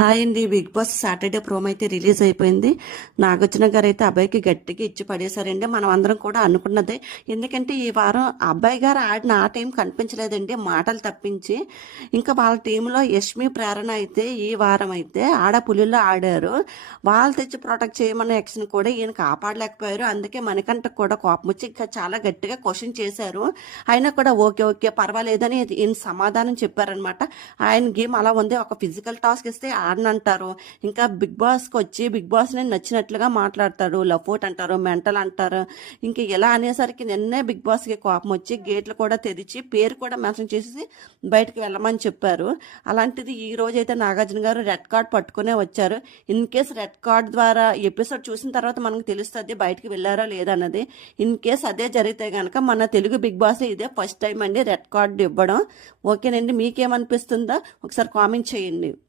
Hi అండి. Big boss Saturday promo అయితే release అయిపోయింది. నాగార్జున గారు అయితే అబ్బాయికి గట్టిగా ఇచ్చి పడేశారండి. మనం అందరం కూడా అనుకున్నదే. ఎందుకంటే ఈ వారం అబ్బాయి గారు ఆడిన ఆట ఏం కనిపించలేదండి, మాటలు తప్పించి. ఇంకా వాళ్ళ టీంలో యష్మి ప్రేరణ అయితే ఈ వారం అయితే ఆడపులిలో ఆడారు. వాళ్ళు తెచ్చి ప్రొటెక్ట్ చేయమన్న యాక్షన్ కూడా ఈయన కాపాడలేకపోయారు. అందుకే మనకంట కూడా కోపం వచ్చి ఇంకా చాలా గట్టిగా క్వశ్చన్ చేశారు. అయినా కూడా ఓకే ఓకే పర్వాలేదని ఈయన సమాధానం చెప్పారనమాట. ఆయన గేమ్ అలా ఉంది. ఒక ఫిజికల్ టాస్క్ ఇస్తే ఆడనంటారు. ఇంకా బిగ్ బాస్కి వచ్చి బిగ్ బాస్ని నచ్చినట్లుగా మాట్లాడతాడు. లఫోట్ అంటారు, మెంటల్ అంటారు. ఇంక ఇలా అనేసరికి నిన్నే బిగ్ బాస్కి కోపం వచ్చి గేట్లు కూడా తెరిచి పేరు కూడా మెన్షన్ చేసి బయటకు వెళ్ళమని చెప్పారు. అలాంటిది ఈ రోజు అయితే నాగార్జున గారు రెడ్ కార్డ్ పట్టుకునే వచ్చారు. ఇన్ కేస్ రెడ్ కార్డ్ ద్వారా ఎపిసోడ్ చూసిన తర్వాత మనకు తెలుస్తుంది బయటకు వెళ్ళారో లేదన్నది. ఇన్ కేస్ అదే జరిగితే కనుక మన తెలుగు బిగ్ బాస్ ఇదే ఫస్ట్ టైం అండి రెడ్ కార్డ్ ఇవ్వడం. ఓకేనండి, మీకేమనిపిస్తుందో ఒకసారి కామెంట్ చేయండి.